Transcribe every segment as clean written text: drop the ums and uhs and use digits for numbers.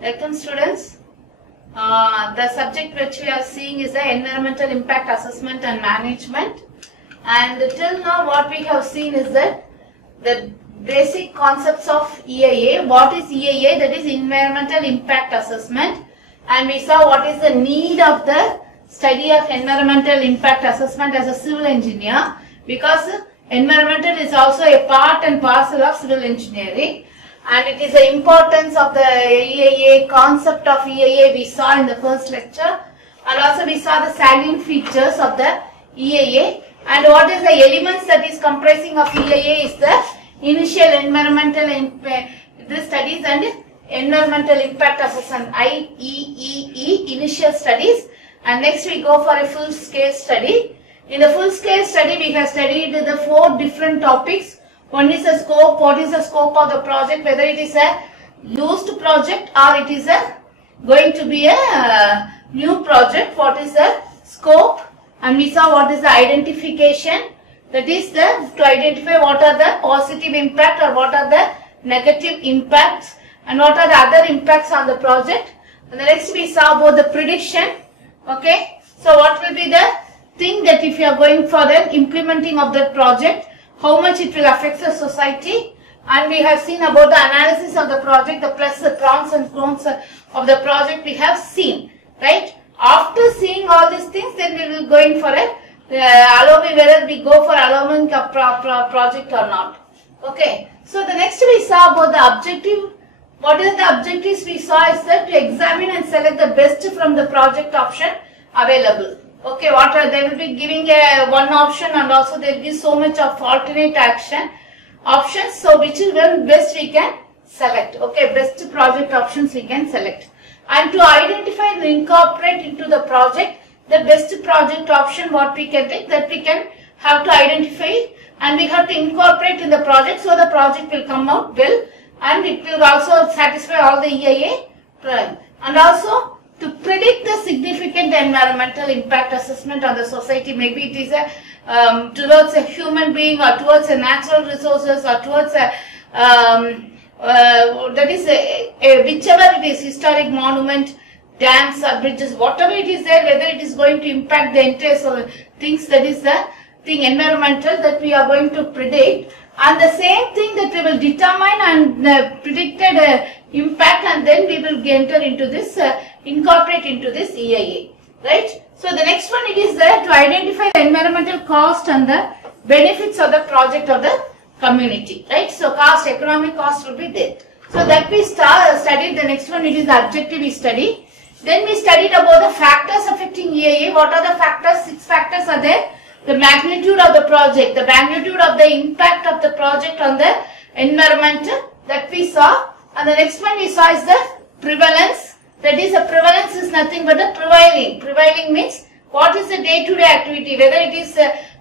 Welcome students. The subject which we are seeing is the environmental impact assessment and management, and till now what we have seen is that the basic concepts of EIA. What is EIA? That is environmental impact assessment, and we saw what is the need of the study of environmental impact assessment as a civil engineer, because environmental is also a part and parcel of civil engineering. And it is the importance of the EIA, concept of EIA we saw in the first lecture, and also we saw the salient features of the EIA, and what is the elements that is comprising of EIA is the initial environmental studies and environmental impact assessment, IEEE, initial studies, and next we go for a full scale study. In the full scale study we have studied the 4 different topics. One is the scope, what is the scope of the project, whether it is a used project or it is going to be a new project, what is the scope, and we saw what is the identification, that is to identify what are the positive impact or what are the negative impacts and what are the other impacts on the project. And the next we saw about the prediction. Okay, so what will be the thing that if you are going for the implementing of that project, how much it will affect the society, and we have seen about the analysis of the project, the plus, the pros and cons of the project we have seen, right? After seeing all these things, then we will go in for a whether we go for allowing a project or not. Okay, so the next we saw about the objective. What is the objectives we saw is that to examine and select the best from the project option available. Okay, what are they will be giving one option, and also there will be so much of alternate options. So which is one best we can select. Okay, best project options we can select, and to identify and incorporate into the project the best project option. What we can take, that we can have to identify and we have to incorporate in the project, so the project will come out well and it will also satisfy all the EIA, and also to predict the significant environmental impact assessment on the society. Maybe it is towards a human being or towards a natural resources or towards a that is whichever it is, historic monument, dams or bridges, whatever it is there, whether it is going to impact the entire things, that is the thing environmental that we are going to predict, and the same thing that we will determine and predicted impact, and then we will enter into this incorporate into this EIA, right? So the next one, it is there to identify the environmental cost and the benefits of the project of the community, right? So cost, economic cost will be there. So that we studied. The next one, it is the objective we study. Then we studied about the factors affecting EIA. What are the factors? 6 factors are there. The magnitude of the project, the magnitude of the impact of the project on the environment, that we saw. And the next one we saw is the prevalence. That is, the prevalence is nothing but the prevailing. Prevailing means what is the day-to-day activity, whether it is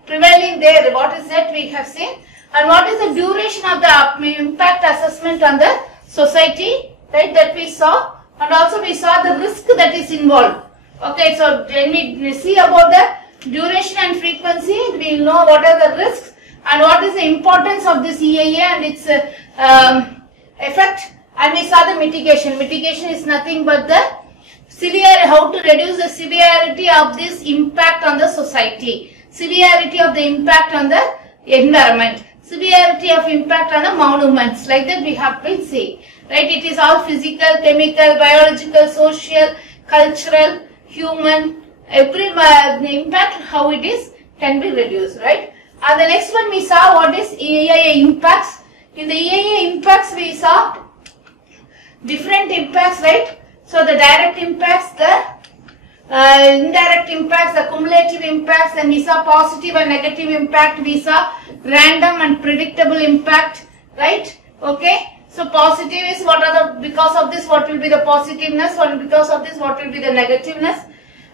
prevailing there, what is that we have seen, and what is the duration of the impact assessment on the society, right, that we saw, and also we saw the risk that is involved. Okay, so when we see about the duration and frequency, we will know what are the risks and what is the importance of this EIA and its effect. And we saw the mitigation. Mitigation is nothing but the how to reduce the severity of this impact on the society, severity of the impact on the environment, severity of impact on the monuments, like that we have been seeing, right? It is all physical, chemical, biological, social, cultural, human, every impact, how it is can be reduced, right? And the next one we saw what is EIA impacts. In the EIA impacts we saw different impacts, right? So the direct impacts, the indirect impacts, the cumulative impacts, and we saw positive and negative impact, we saw random and predictable impact, right? Okay, so positive is what are the, because of this what will be the positiveness, and because of this what will be the negativeness,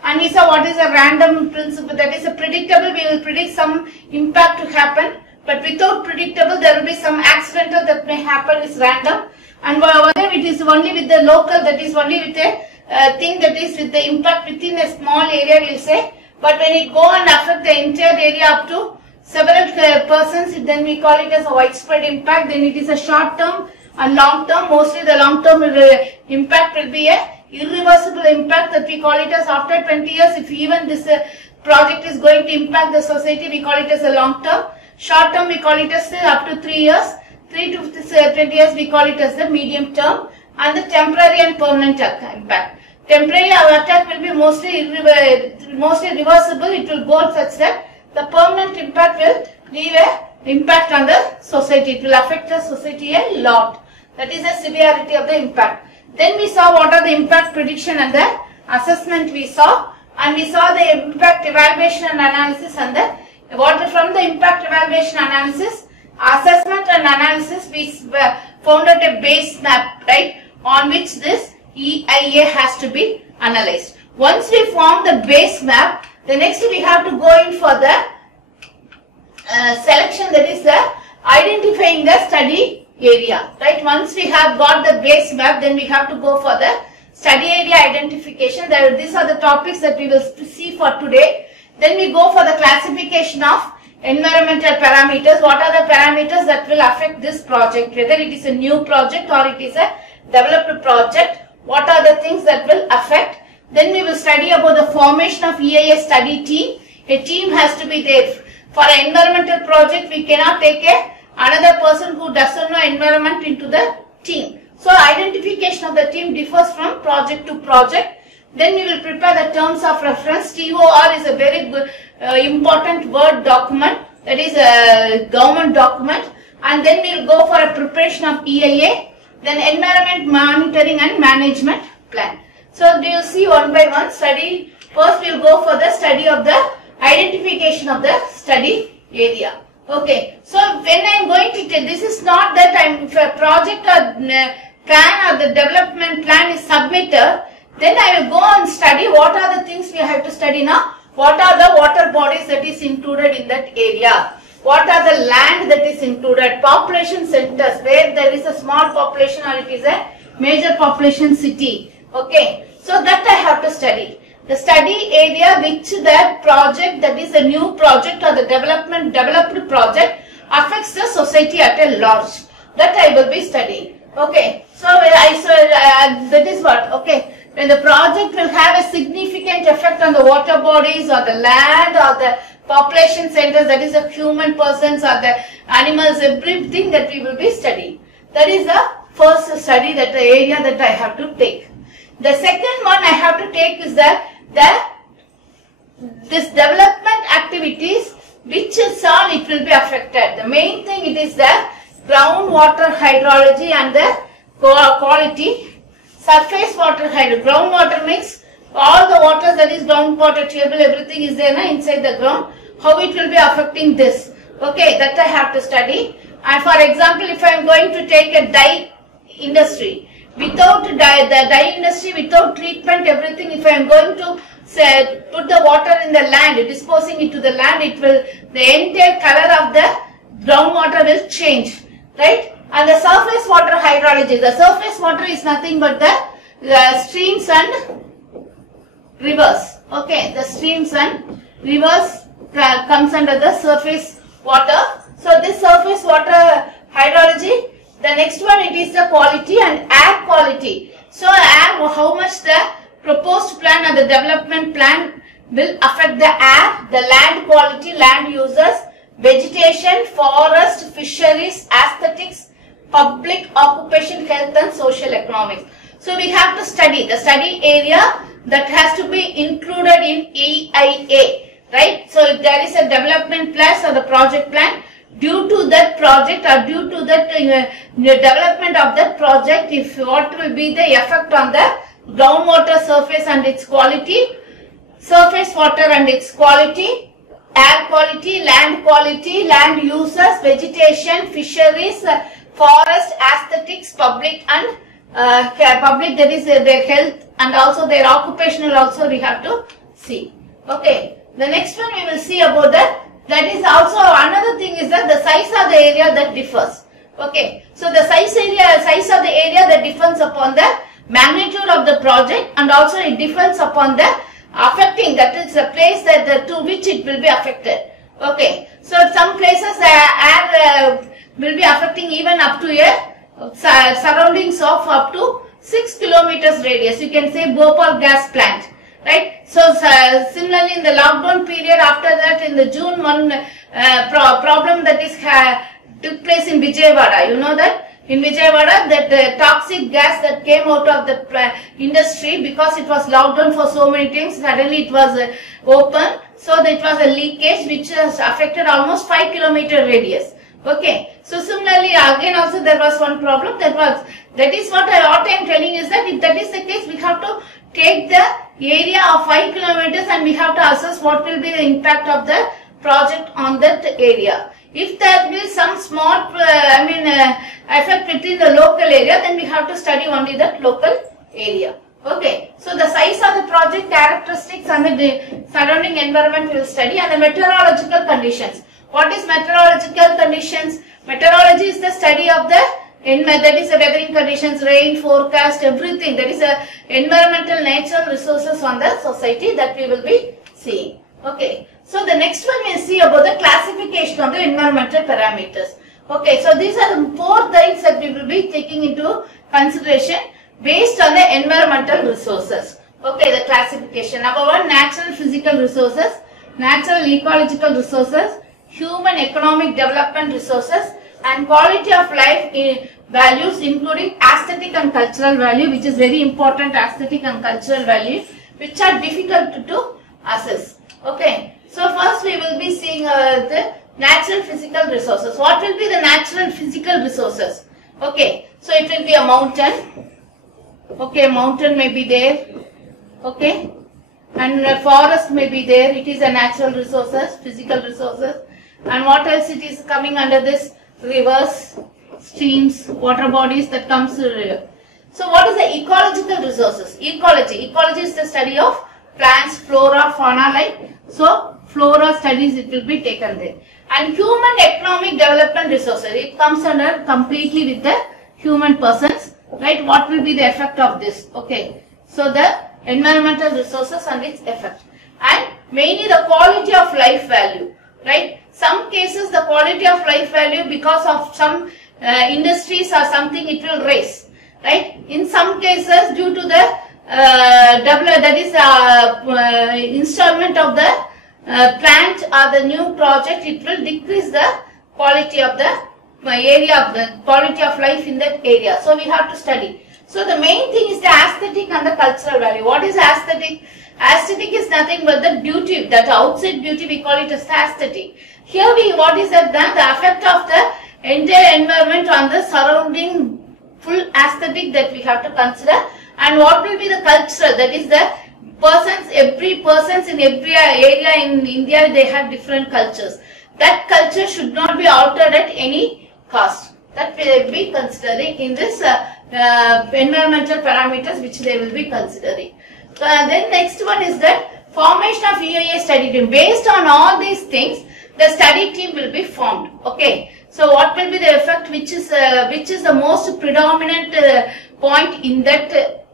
and we saw what is a random principle, that is a predictable, we will predict some impact to happen, but without predictable there will be some accidental that may happen, is random. And whether it is only with the local, that is only with a thing that is with the impact within a small area, we will say. But when it go and affect the entire area up to several persons, then we call it as a widespread impact. Then it is a short term and long term. Mostly the long term impact will be a irreversible impact that we call it as after 20 years. If even this project is going to impact the society, we call it as a long term. Short term we call it as up to 3 years. 3 to 20 years we call it as the medium term, and the temporary and permanent impact. Temporary attack will be mostly reversible. It will go such that the permanent impact will leave a impact on the society. It will affect the society a lot. That is the severity of the impact. Then we saw what are the impact prediction and the assessment we saw, and we saw the impact evaluation and analysis, and the what from the impact evaluation analysis, assessment and analysis, we found out a base map, right, on which this EIA has to be analyzed. Once we form the base map, the next we have to go in for the selection, that is the identifying the study area, right. Once we have got the base map, then we have to go for the study area identification. These are the topics that we will see for today. Then we go for the classification of environmental parameters. What are the parameters that will affect this project, whether it is a new project or it is a developed project? What are the things that will affect? Then we will study about the formation of EIA study team. A team has to be there. For an environmental project, we cannot take another person who doesn't know environment into the team. So identification of the team differs from project to project. Then we will prepare the terms of reference. TOR is a very good, important Word document, that is a government document. And then we will go for a preparation of EIA, then environment monitoring and management plan. So do you see one by one study? First we will go for the study of the identification of the study area. Okay, so when I am going to tell, this is not that if a project or plan or the development plan is submitted, then I will go and study what are the things we have to study now. What are the water bodies that is included in that area? What are the land that is included? Population centers, where there is a small population or it is a major population city. Okay, so that I have to study. The study area which the project, that is a new project or the developed project, affects the society at a large. That I will be studying. Okay, so that is what, okay. When the project will have a significant effect on the water bodies or the land or the population centers, that is the human persons or the animals, everything that we will be studying. That is the first study, that the area that I have to take. The second one I have to take is this development activities, which is all it will be affected. The main thing it is the groundwater hydrology and the quality. Surface water groundwater means all the water that is groundwater table, everything is there inside the ground. How it will be affecting this? Okay, that I have to study. And for example, if I am going to take a dye industry, without the dye industry, without treatment, everything, if I am going to say, put the water in the land, disposing it to the land, it will, the entire color of the groundwater will change, right? And the surface water hydrology, the surface water is nothing but the streams and rivers. Okay, the streams and rivers comes under the surface water. So this surface water hydrology. The next one, it is the quality and air quality. So air, how much the proposed plan and the development plan will affect the air, the land quality, land users, vegetation, forest, fisheries, aesthetics, public occupation, health and social economics. So we have to study the study area that has to be included in EIA, right? So if there is a development plan or the project plan, due to that project or due to that development of that project, if what will be the effect on the groundwater surface and its quality, surface water and its quality, air quality, land users, vegetation, fisheries, forest, aesthetics, public and public, that is their health and also their occupational also we have to see. Okay, the next one we will see about that is also another thing is that the size of the area that differs. Okay, so the size of the area that depends upon the magnitude of the project and also it depends upon the affecting, that is the place that to which it will be affected. Okay, so some places the air will be affecting even up to a surroundings of up to 6 kilometers radius. You can say Bhopal gas plant, right? So similarly in the lockdown period, after that in the June one problem that is took place in Vijayawada, you know that in Vijayawada that toxic gas that came out of the industry, because it was locked down for so many times, suddenly it was open, so that it was a leakage which has affected almost 5 kilometer radius. Okay, so similarly again also there was one problem, that is what I am telling is that if that is the case, we have to take the area of 5 kilometers and we have to assess what will be the impact of the project on that area. If there will be some small effect within the local area, then we have to study only that local area. Okay, so the size of the project, characteristics and the surrounding environment we will study, and the meteorological conditions. What is meteorological conditions? Meteorology is the study of the that is the weathering conditions, rain, forecast, everything. That is the environmental natural resources on the society that we will be seeing. Okay, so the next one we will see about the classification of the environmental parameters. Okay, so these are the 4 things that we will be taking into consideration based on the environmental resources. Okay, the classification. Number 1, natural physical resources, natural ecological resources, human economic development resources, and quality of life values, including aesthetic and cultural value, which is very important, aesthetic and cultural value, which are difficult to assess. Okay, so first we will be seeing the natural physical resources. What will be the natural physical resources? Okay, so it will be a mountain. Okay, mountain may be there. Okay, and a forest may be there. It is a natural resources, physical resources. And what else it is coming under this? Rivers, streams, water bodies that comes to the river. So what is the ecological resources? Ecology. Ecology is the study of plants, flora, fauna, like so flora studies it will be taken there. And human economic development resources, it comes under completely with the human persons, right? What will be the effect of this? Okay, so the environmental resources and its effect, and mainly the quality of life value, right? Some cases the quality of life value, because of some industries or something, it will rise, right? In some cases due to the installment of the plant or the new project, it will decrease the quality of the area, of the quality of life in that area. So we have to study. So the main thing is the aesthetic and the cultural value. What is aesthetic? Aesthetic is nothing but the beauty, that outside beauty, we call it as aesthetic. Here what is that? The effect of the entire environment on the surrounding full aesthetic that we have to consider. And what will be the cultural? That is the persons, every persons in every area in India, they have different cultures. That culture should not be altered at any cost. That will be considering in this environmental parameters which they will be considering. So then next one is that formation of EIA study team. Based on all these things, the study team will be formed. Okay. So what will be the effect? Which is the most predominant point in that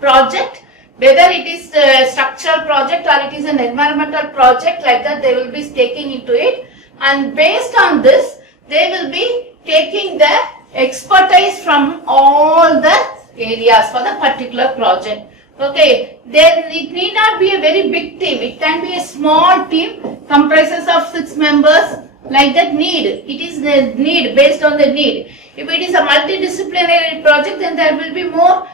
project? Whether it is a structural project or it is an environmental project, like that they will be taking into it, and based on this they will be taking the expertise from all the areas for the particular project. Okay, then it need not be a very big team. It can be a small team comprises of 6 members, like that need. It is the need, based on the need. If it is a multidisciplinary project, then there will be more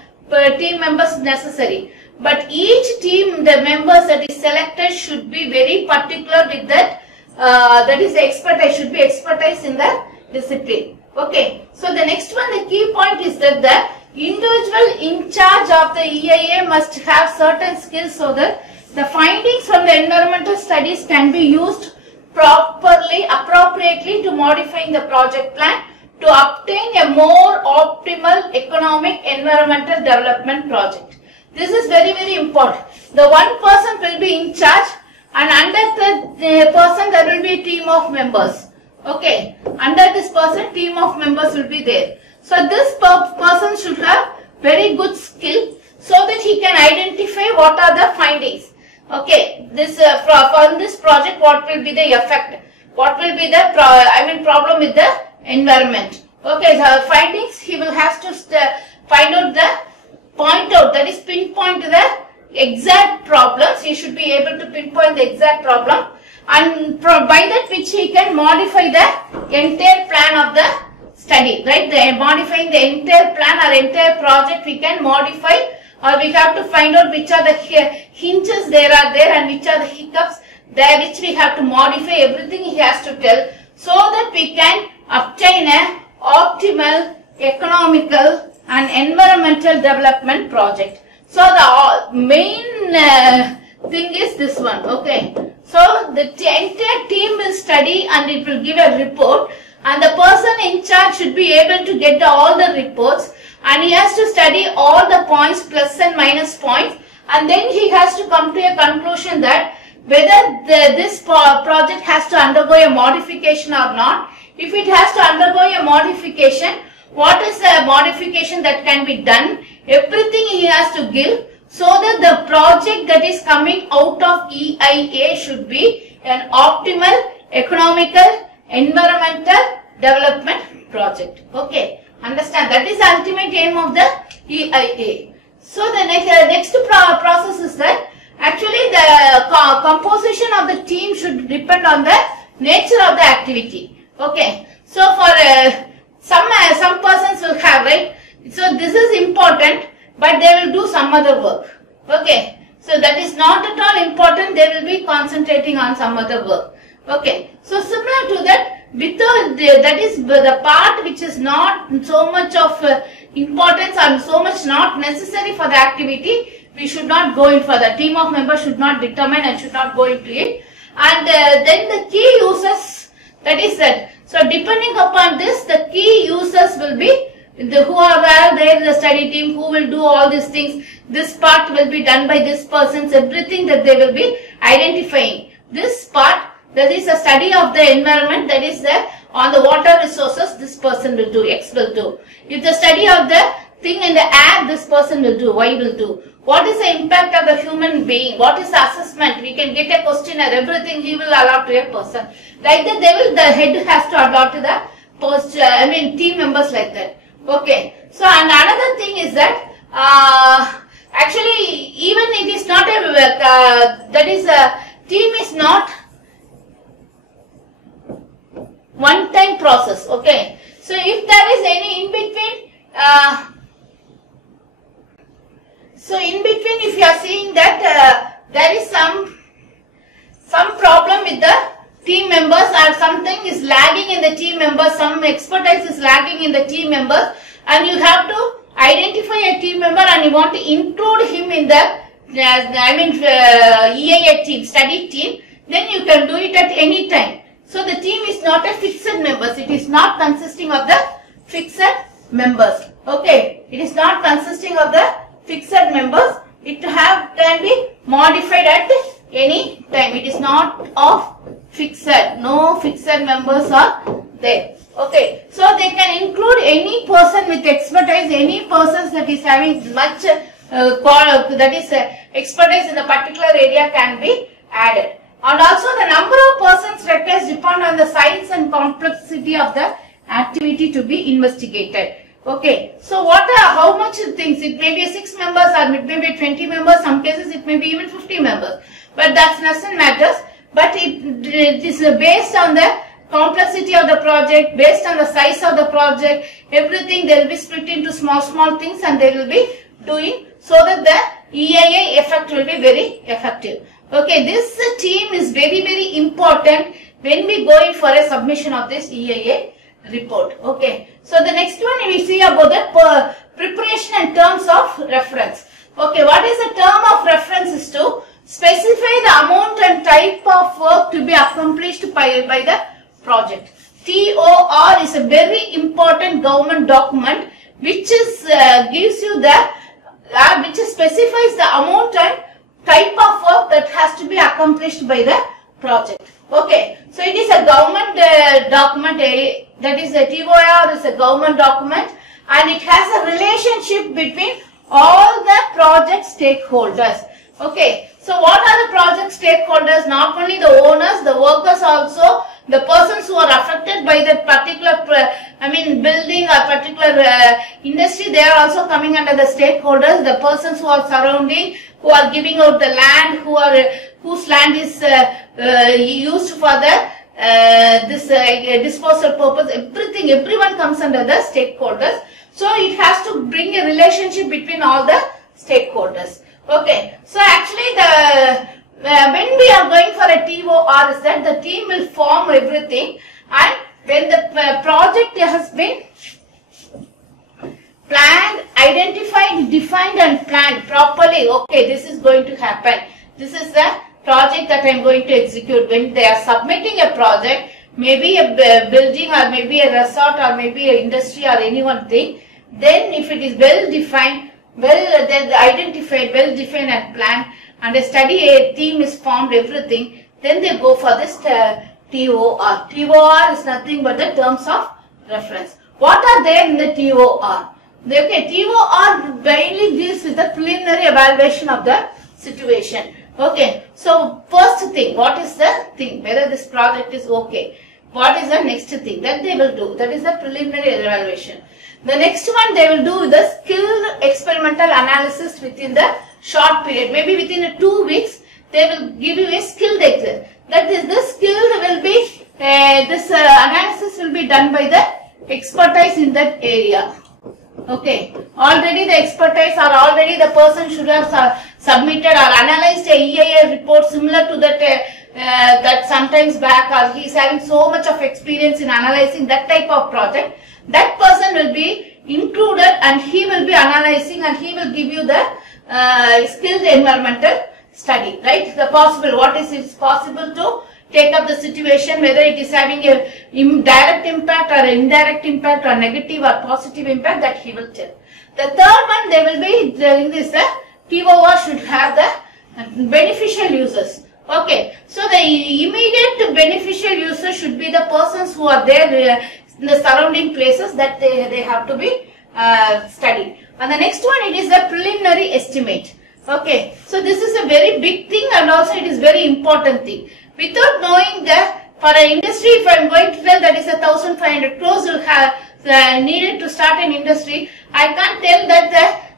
team members necessary. But each team, the members that is selected should be very particular with that, that is expertise, should be expertise in the discipline. Okay, so the next one, the key point is that the individual in charge of the EIA must have certain skills so that the findings from the environmental studies can be used properly, appropriately to modifying the project plan to obtain a more optimal economic environmental development project. This is very, very important. The one person will be in charge, and under the person there will be a team of members. Okay, under this person team of members will be there. So this person should have very good skill so that he can identify what are the findings. Okay, this from this project, what will be the effect? What will be the problem with the environment? Okay, the findings, he will have to find out that is pinpoint the exact problems. He should be able to pinpoint the exact problem, and by that which he can modify the entire plan of the study, right? Modifying the entire plan or entire project we can modify, or we have to find out which are the hinges there are there and which are the hiccups there which we have to modify. Everything he has to tell, so that we can obtain a optimal economical and environmental development project. So the main thing is this one. Okay, so the entire team will study and it will give a report, and the person in charge should be able to get all the reports, and he has to study all the points, plus and minus points, and then he has to come to a conclusion that whether this project has to undergo a modification or not. If it has to undergo a modification, what is the modification that can be done? Everything he has to give, so that the project that is coming out of EIA should be an optimal economical environmental development project. Okay, understand, that is the ultimate aim of the EIA. So the next process is that actually the composition of the team should depend on the nature of the activity. Okay, so for some persons will have, right? So this is important, but they will do some other work. Okay, so that is not at all important. They will be concentrating on some other work. Okay, so similar to that, that is the part which is not so much of importance and so much not necessary for the activity, we should not go in for. The team of members should not determine and should not go into it. And then the key users, that is that. So depending upon this, the key users will be who are there in the study team, who will do all these things. This part will be done by this persons, everything that they will be identifying. This part, that is a study of the environment, that is on the water resources, this person will do, X will do. If the study of the thing in the air, this person will do, Y will do. What is the impact of the human being? What is the assessment? We can get a questionnaire, everything he will allow to a person. Like that, the head has to allow to the team members like that. Okay. So, and another thing is that, actually, even it is not a, team is not one-time process. Okay. So, if there is any in between, if you are seeing that there is some problem with the team members, or something is lagging in the team members, some expertise is lagging in the team members, and you have to identify a team member and you want to include him in the EIA team, study team, then you can do it at any time. So the team is not a fixed members, it is not consisting of the fixed members. Okay, it is not consisting of the fixed members. It can be modified at any time. It is not of fixed. No fixed members are there. Okay, so they can include any person with expertise, any person that is having much expertise in the particular area can be added. And also the number of persons requires depend on the size and complexity of the activity to be investigated. Okay, so how much things? It may be 6 members, or it may be 20 members, some cases it may be even 50 members. But that doesn't matter. But it is based on the complexity of the project, based on the size of the project, everything they will be split into small things, and they will be doing, so that the EIA effect will be very effective. Okay, this team is very important when we go in for a submission of this EIA report. Okay, so the next one we see about the preparation and terms of reference. Okay, what is the term of reference is to specify the amount and type of work to be accomplished by the project. TOR is a very important government document which is gives you the which specifies the amount and type of work that has to be accomplished by the project. Okay, so it is a government document, that is a TOR is a government document, and it has a relationship between all the project stakeholders. Okay, so what are the project stakeholders? Not only the owners, the workers also, The persons who are affected by that particular, building or particular industry, they are also coming under the stakeholders. The persons who are surrounding, who are giving out the land, whose land is used for the disposal purpose, everyone comes under the stakeholders. So it has to bring a relationship between all the stakeholders. Okay. So actually when we are going for a TOR is that the team will form everything, and when the project has been planned, identified, defined and planned properly, okay, this is going to happen. This is the project that I am going to execute. When they are submitting a project, maybe a building or maybe a resort or maybe an industry or any one thing, then if it is well defined, identified and planned, and a team is formed, everything, then they go for this TOR. TOR is nothing but the terms of reference. What are there in the TOR? Okay, TOR mainly deals with the preliminary evaluation of the situation. Okay, so first thing, what is the thing? Whether this project is okay. What is the next thing that they will do? That is the preliminary evaluation. The next one they will do the skilled experimental analysis within the short period. Maybe within 2 weeks, they will give you a skilled exam. That is, the skilled will be, this analysis will be done by the expertise in that area. Okay. Already the expertise or already the person should have submitted or analyzed a EIA report similar to that that sometimes back, or he is having so much of experience in analyzing that type of project. That person will be included and he will be analyzing and he will give you the skilled environmental study, right? The possible, what is it possible to take up the situation, whether it is having a direct impact or indirect impact or negative or positive impact, that he will tell. The third one, they will be telling this, the TOR should have the beneficial users. Okay, so the immediate beneficial users should be the persons who are there in the surrounding places that they have to be studied. And the next one, it is the preliminary estimate. Okay, so this is a very big thing and also it is very important thing. Without knowing that for an industry, if I am going to tell that is 1,500 crores will have needed to start an industry, I can't tell that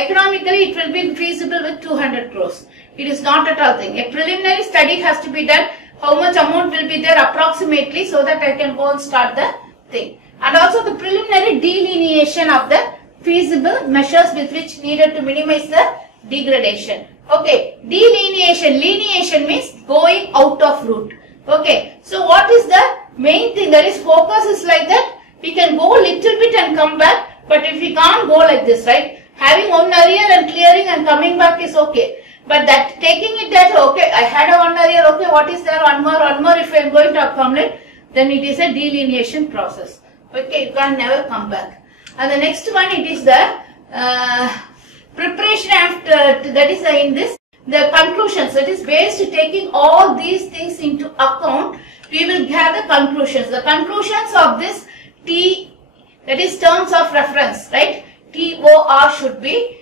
economically it will be feasible with 200 crores. It is not at all thing. A preliminary study has to be done. How much amount will be there approximately, so that I can go and start the thing. And also the preliminary delineation of the feasible measures with which needed to minimize the degradation. Okay, delineation. Lineation means going out of route. Okay, so what is the main thing? That is, focus is like that. We can go little bit and come back, but if we can't go like this, right? Having one area and clearing and coming back is okay. But that taking it that, okay, I had a one area, okay, what is there? One more, if I am going to accumulate, then it is a delineation process. Okay, you can never come back. And the next one, it is the preparation after, that is in this, the conclusions. That is based taking all these things into account, we will have the conclusions. The conclusions of this that is terms of reference, right? TOR should be.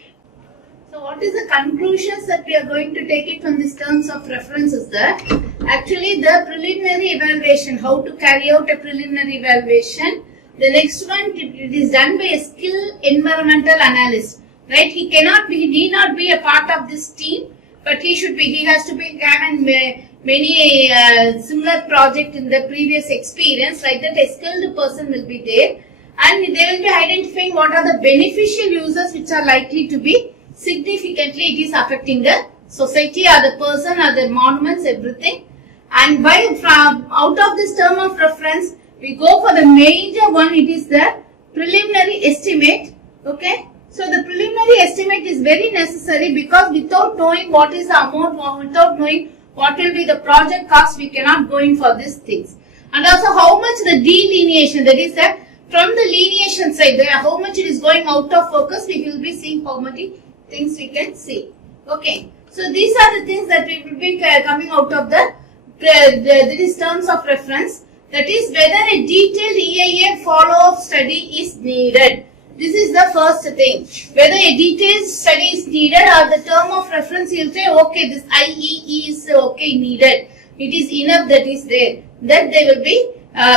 So what is the conclusions that we are going to take it from these terms of reference is that actually the preliminary evaluation, how to carry out a preliminary evaluation. The next one, it is done by a skilled environmental analyst, right? He need not be a part of this team, but he has to be having many similar project in the previous experience, like that a skilled person will be there, and they will be identifying what are the beneficial users which are likely to be significantly it is affecting the society or the person or the monuments, everything. And out of this term of reference, we go for the major one, it is the preliminary estimate. Okay. So the preliminary estimate is very necessary, because without knowing what is the amount, without knowing what will be the project cost, we cannot go in for these things. And also how much the delineation, that is that from the lineation side, how much it is going out of focus, we will be seeing how many things we can see. Okay. So these are the things that we will be coming out of these terms of reference. That is whether a detailed EIA follow-up study is needed. This is the first thing. Whether a detailed study is needed, or the term of reference, you will say, okay, this IEE is okay, needed. it is enough that is there, that they will be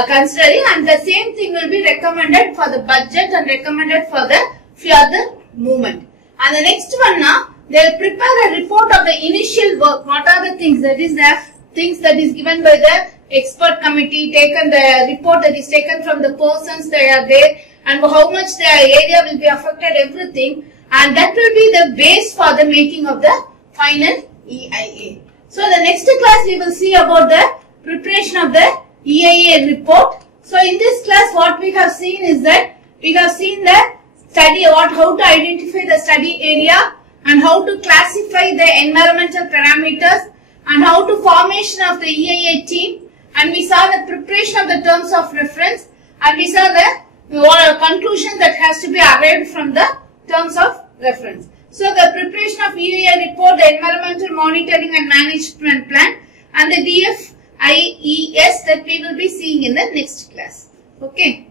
considering, and the same thing will be recommended for the budget and recommended for the further movement. And the next one now, they will prepare a report of the initial work. What are the things? That is the things that is given by the expert committee, taken the report that is taken from the persons that are there, and how much the area will be affected, everything, and that will be the base for the making of the final EIA. So the next class we will see about the preparation of the EIA report. So in this class what we have seen is that we have seen the study about how to identify the study area and how to classify the environmental parameters and how to formation of the EIA team, and we saw the preparation of the terms of reference, and we saw the conclusion that has to be arrived from the terms of reference. So the preparation of EIA report, the environmental monitoring and management plan, and the DFIES that we will be seeing in the next class. Okay.